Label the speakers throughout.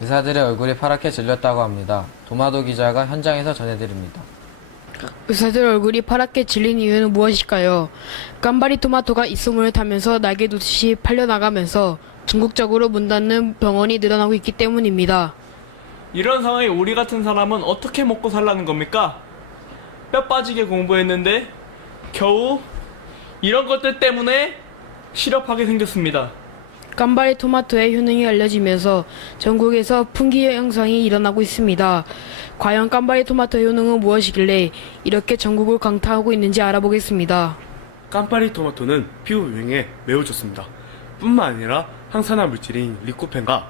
Speaker 1: 의사들의 얼굴이 파랗게 질렸다고 합니다. 도마도 기자가 현장에서 전해드립니다.
Speaker 2: 의사들 얼굴이 파랗게 질린 이유는 무엇일까요? 깜바리 토마토가 입소문을 타면서 날개 돋듯이 팔려나가면서 전국적으로 문 닫는 병원이 늘어나고 있기 때문입니다.
Speaker 3: 이런 상황에 우리 같은 사람은 어떻게 먹고 살라는 겁니까? 뼈 빠지게 공부했는데 겨우 이런 것들 때문에 실업하게 생겼습니다.
Speaker 2: 깜바리 토마토의 효능이 알려지면서 전국에서 품귀 현상이 일어나고 있습니다. 과연 깜바리 토마토 효능은 무엇이길래 이렇게 전국을 강타하고 있는지 알아보겠습니다.
Speaker 4: 깜파리 토마토는 피부 미용에 매우 좋습니다. 뿐만 아니라 항산화 물질인 리코펜과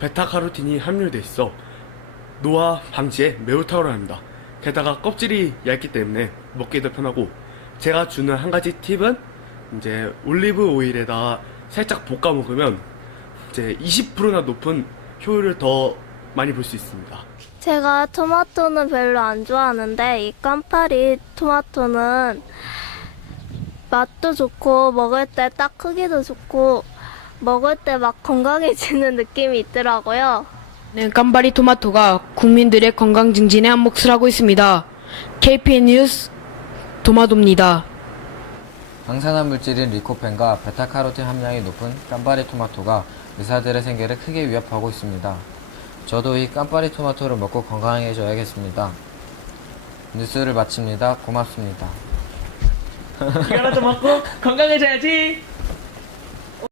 Speaker 4: 베타카로틴이 함유되어 있어 노화 방지에 매우 탁월합니다. 게다가 껍질이 얇기 때문에 먹기도 편하고 제가 주는 한 가지 팁은 이제 올리브 오일에다가 살짝 볶아 먹으면 이제 20%나 높은 효율을 더 많이 볼 수 있습니다.
Speaker 5: 제가 토마토는 별로 안 좋아하는데 이 깜파리 토마토는 맛도 좋고 먹을 때 딱 크기도 좋고 먹을 때 막 건강해지는 느낌이 있더라고요.
Speaker 2: 네, 깜바리 토마토가 국민들의 건강 증진에 한 몫을 하고 있습니다. KPN 뉴스 도마도입니다.
Speaker 1: 항산화 물질인 리코펜과 베타카로틴 함량이 높은 깜바리 토마토가 의사들의 생계를 크게 위협하고 있습니다. 저도 이 깜바리 토마토를 먹고 건강해져야겠습니다. 뉴스를 마칩니다. 고맙습니다.
Speaker 3: 이거 하나 좀 먹고 건강해져야지.